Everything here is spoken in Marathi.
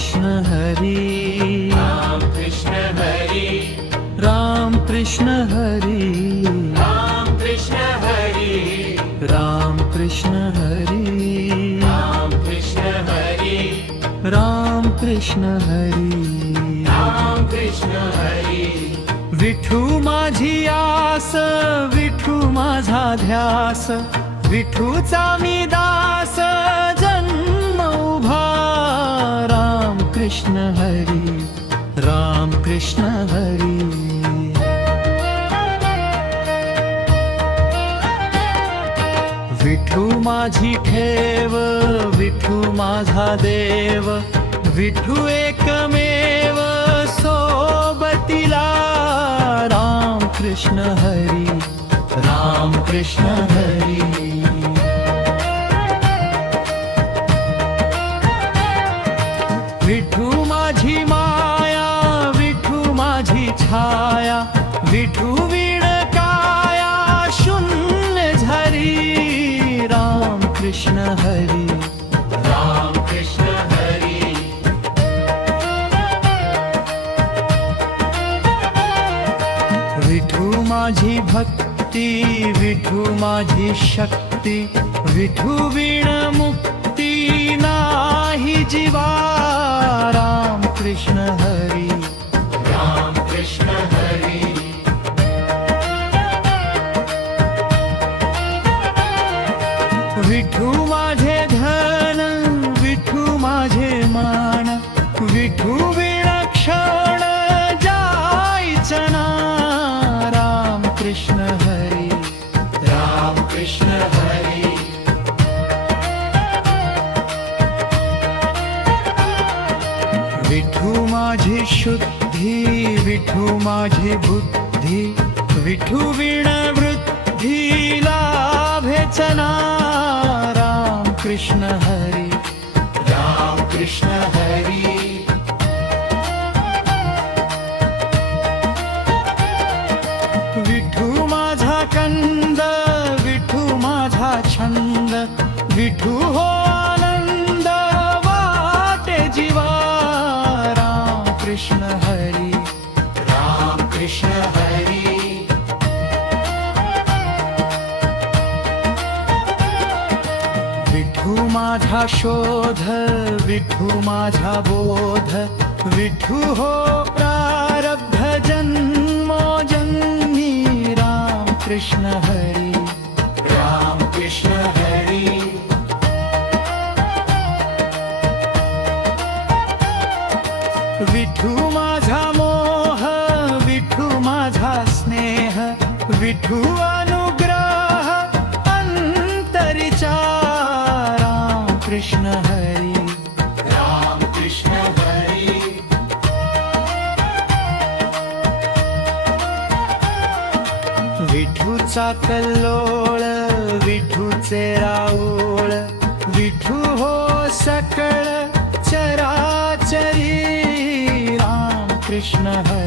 कृष्ण हरी, राम कृष्ण हरी, राम कृष्ण हरी, राम कृष्ण हरी, राम कृष्ण हरी, राम कृष्ण हरी, राम कृष्ण हरी, राम कृष्ण हरी. विठू माझी आस, विठू माझा ध्यास, विठूचा मी दास, जन्म उभा. राम कृष्ण हरी, राम कृष्ण हरी. विठू माझी ठेव, विठू माझा देव, विठू एकमेव सोबतीला. राम कृष्ण हरी, राम कृष्ण हरी. विठू माझी माया, विठू माझी छाया, विठू वीण काया शून्य झाली. राम कृष्ण हरी, राम कृष्ण हरी, विठू माझी भक्ती, विठू माझी शक्ती, विठू वीण मुक्ती नाही जीवा. राम कृष्ण हरी, राम कृष्ण हरी, विठू माझे धन, विठू माझे मान, विठू विलक्षण जायचं ना. राम कृष्ण हरी, राम कृष्ण हरी, विठू माझी शुद्धी, विठू माझी बुद्धी, विठू वीण वृद्धी लाभेच ना. राम कृष्ण हरी, राम कृष्ण हरी, विठू माझा कंद, विठू माझा छंद, विठू हो आनंद वाटे जीवा. राम कृष्ण हरी, राम कृष्ण हरी, विठू माझा शोध, विठू माझा बोध, विठू हो प्रारब्ध जन्मो जन्मी. राम कृष्ण हरी, राम कृष्ण हरी, विठू माझा मोह, विठू माझा स्नेह, विठू अनुग्रह अंतरीचा. राम कृष्ण हरी, राम कृष्ण हरी, विठूचा कल्लोळ, विठूचे राऊळ, विठू हो सकळ चराचरी. राम कृष्ण हरी,